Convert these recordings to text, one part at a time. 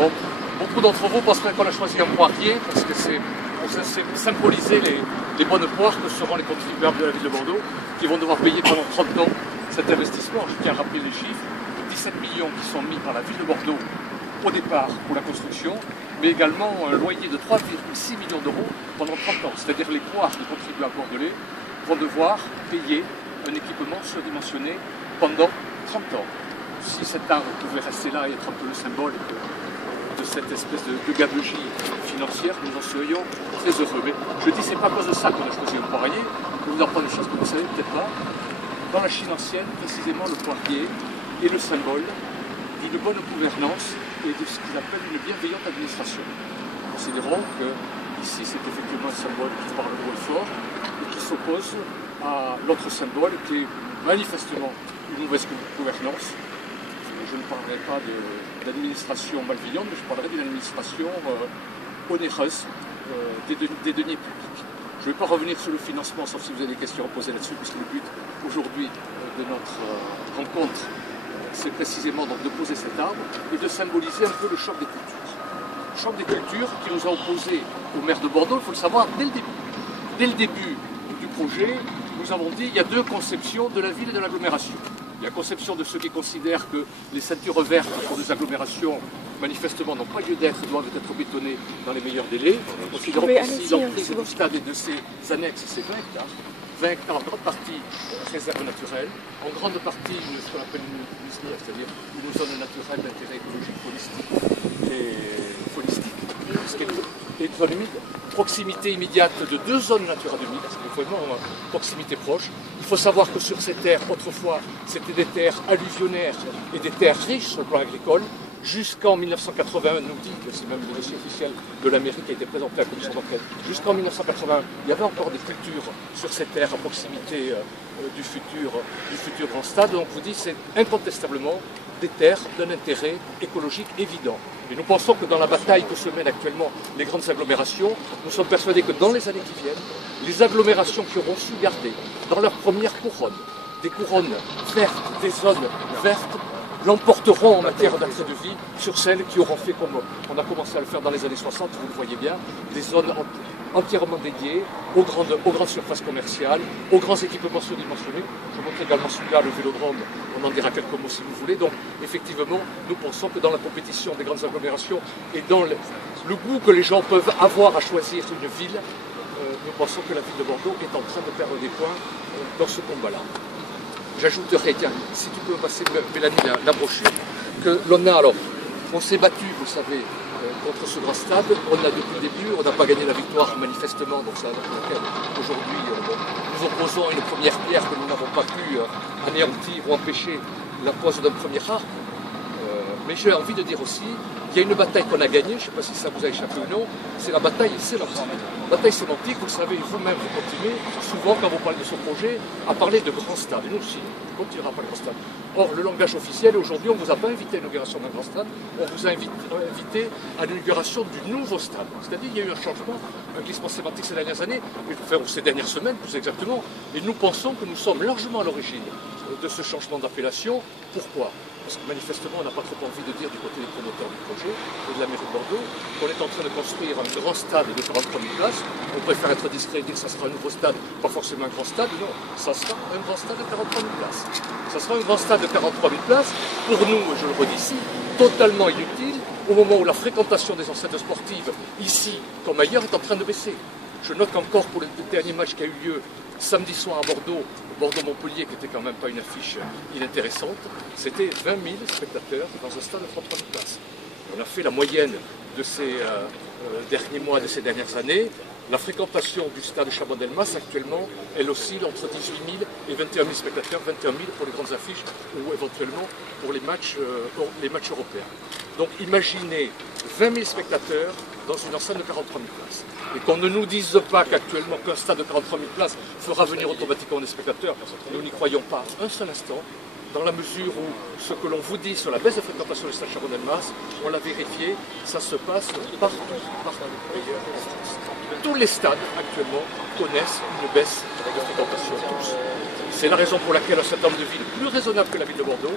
Bon, beaucoup d'entre vous penseraient qu'on a choisi un poirier parce que c'est pour symboliser les bonnes poires que seront les contribuables de la ville de Bordeaux qui vont devoir payer pendant 30 ans cet investissement. Je tiens à rappeler les chiffres, 17 millions qui sont mis par la ville de Bordeaux au départ pour la construction, mais également un loyer de 3,6 millions d'euros pendant 30 ans. C'est-à-dire les poires des contribuables bordelais vont devoir payer un équipement surdimensionné pendant 30 ans. Si cet arbre pouvait rester là et être un peu le symbole de cette espèce de gabegie financière, nous en serions très heureux. Mais je dis, c'est pas à cause de ça qu'on a choisi le poirier. Je vais vous apprendre des choses que vous ne savez peut-être pas. Dans la Chine ancienne, précisément, le poirier est le symbole d'une bonne gouvernance et de ce qu'ils appellent une bienveillante administration. Considérons que ici, c'est effectivement un symbole qui parle haut et fort et qui s'oppose à l'autre symbole qui est manifestement une mauvaise gouvernance. Je ne parlerai pas d'administration malveillante, mais je parlerai d'une administration onéreuse des deniers publics. Je ne vais pas revenir sur le financement, sauf si vous avez des questions à poser là-dessus, puisque le but aujourd'hui de notre rencontre, c'est précisément donc de poser cet arbre et de symboliser un peu le choc des cultures. Le choc des cultures qui nous a opposé au maire de Bordeaux, il faut le savoir, dès le début. Dès le début du projet, nous avons dit qu'il y a deux conceptions de la ville et de l'agglomération. Il y a la conception de ceux qui considèrent que les ceintures vertes pour des agglomérations, manifestement, n'ont pas lieu d'être, doivent être bétonnées dans les meilleurs délais. Considérons qu'ici, l'emprise du stade et de ses annexes, c'est 20 hectares. 20 hectares en grande partie réserve naturelle, en grande partie ce qu'on appelle une USNIR, c'est-à-dire une zone naturelle d'intérêt écologique holistique, et une zone humide. Proximité immédiate de deux zones Natura 2000, c'est vraiment proximité proche. Il faut savoir que sur ces terres, autrefois, c'était des terres alluvionnaires et des terres riches sur le plan agricole. Jusqu'en 1981, nous dit que c'est même le dossier officiel de la mairie qui a été présenté à la commission d'enquête, jusqu'en 1981, il y avait encore des cultures sur ces terres à proximité du futur grand stade. Donc vous dites c'est incontestablement des terres d'un intérêt écologique évident. Et nous pensons que dans la bataille que se mènent actuellement les grandes agglomérations, nous sommes persuadés que dans les années qui viennent, les agglomérations qui auront su garder dans leur première couronne, des couronnes vertes, des zones vertes, l'emporteront en matière d'accès de vie sur celles qui auront fait comme on a commencé à le faire dans les années 60, vous le voyez bien, des zones entièrement dédiées aux grandes surfaces commerciales, aux grands équipements surdimensionnés. Je montre également celui-là, le vélodrome, on en dira quelques mots si vous voulez. Donc effectivement, nous pensons que dans la compétition des grandes agglomérations et dans le goût que les gens peuvent avoir à choisir une ville, nous pensons que la ville de Bordeaux est en train de perdre des points dans ce combat-là. J'ajouterai, tiens, si tu peux passer, Mélanie, la brochure, que l'on a, alors, on s'est battu, vous savez, contre ce grand stade, on a depuis le début, on n'a pas gagné la victoire manifestement, donc ça, aujourd'hui, nous opposons une première pierre que nous n'avons pas pu anéantir ou empêcher la pose d'un premier arbre. Mais j'ai envie de dire aussi, il y a une bataille qu'on a gagnée, je ne sais pas si ça vous a échappé ou non, c'est la bataille sémantique. La bataille sémantique, vous le savez, vous-même, vous continuez, souvent quand vous parlez de ce projet, à parler de grands stades. Et nous aussi, on continuera par le grand stade. Or, le langage officiel, aujourd'hui, on ne vous a pas invité à l'inauguration d'un grand stade, on vous a invité à l'inauguration du nouveau stade. C'est-à-dire qu'il y a eu un changement, un glissement sémantique ces dernières années, enfin, ces dernières semaines plus exactement, et nous pensons que nous sommes largement à l'origine de ce changement d'appellation. Pourquoi ? Parce que manifestement, on n'a pas trop envie de dire du côté des promoteurs du projet et de la mairie de Bordeaux qu'on est en train de construire un grand stade de 43 000 places. On préfère être discret et dire que ça sera un nouveau stade, pas forcément un grand stade. Non, ça sera un grand stade de 43 000 places. Ça sera un grand stade de 43 000 places, pour nous, je le redis ici, totalement inutile au moment où la fréquentation des enceintes sportives, ici comme ailleurs, est en train de baisser. Je note qu'encore pour le dernier match qui a eu lieu samedi soir à Bordeaux, Bordeaux-Montpellier, qui n'était quand même pas une affiche inintéressante, c'était 20 000 spectateurs dans un stade de 33 000 places. On a fait la moyenne de ces derniers mois, de ces dernières années. La fréquentation du stade Chabannes-Delmas, actuellement, elle oscille entre 18 000 et 21 000 spectateurs, 21 000 pour les grandes affiches ou éventuellement pour les matchs européens. Donc imaginez 20 000 spectateurs dans une enceinte de 43 000 places. Et qu'on ne nous dise pas qu'actuellement qu'un stade de 43 000 places fera venir automatiquement des spectateurs, nous n'y croyons pas un seul instant, dans la mesure où ce que l'on vous dit sur la baisse de fréquentation du stade Chabannes-Delmas, on l'a vérifié, ça se passe partout ailleurs en France. tous les stades actuellement connaissent une baisse de fréquentation tous. C'est la raison pour laquelle un certain nombre de villes plus raisonnables que la ville de Bordeaux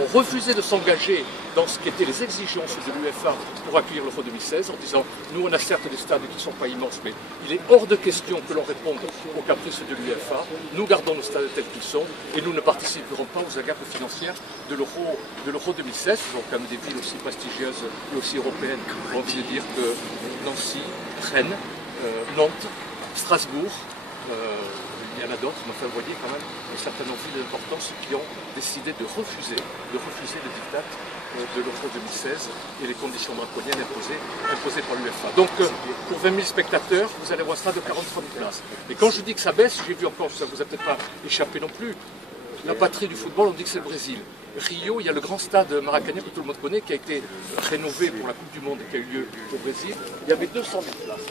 ont refusé de s'engager dans ce qui étaient les exigences de l'UEFA pour accueillir l'Euro 2016 en disant nous on a certes des stades qui ne sont pas immenses mais il est hors de question que l'on réponde aux caprices de l'UEFA, nous gardons nos stades tels qu'ils sont et nous ne participerons pas aux agapes financières de l'Euro 2016. Donc quand même des villes aussi prestigieuses et aussi européennes, on envie de dire que Nancy, Rennes, Nantes, Strasbourg, il y en a d'autres, mais enfin, vous voyez quand même un certain nombre de villes d'importance qui ont décidé de refuser le diktat de l'Euro 2016 et les conditions draconiennes imposées par l'UEFA. Donc pour 20 000 spectateurs, vous allez avoir un stade de 43 000 places. Et quand je dis que ça baisse, j'ai vu encore, ça ne vous a peut-être pas échappé non plus, la patrie du football, on dit que c'est le Brésil. Rio, il y a le grand stade Maracanã que tout le monde connaît, qui a été rénové pour la Coupe du Monde et qui a eu lieu au Brésil. Il y avait 200 000 places.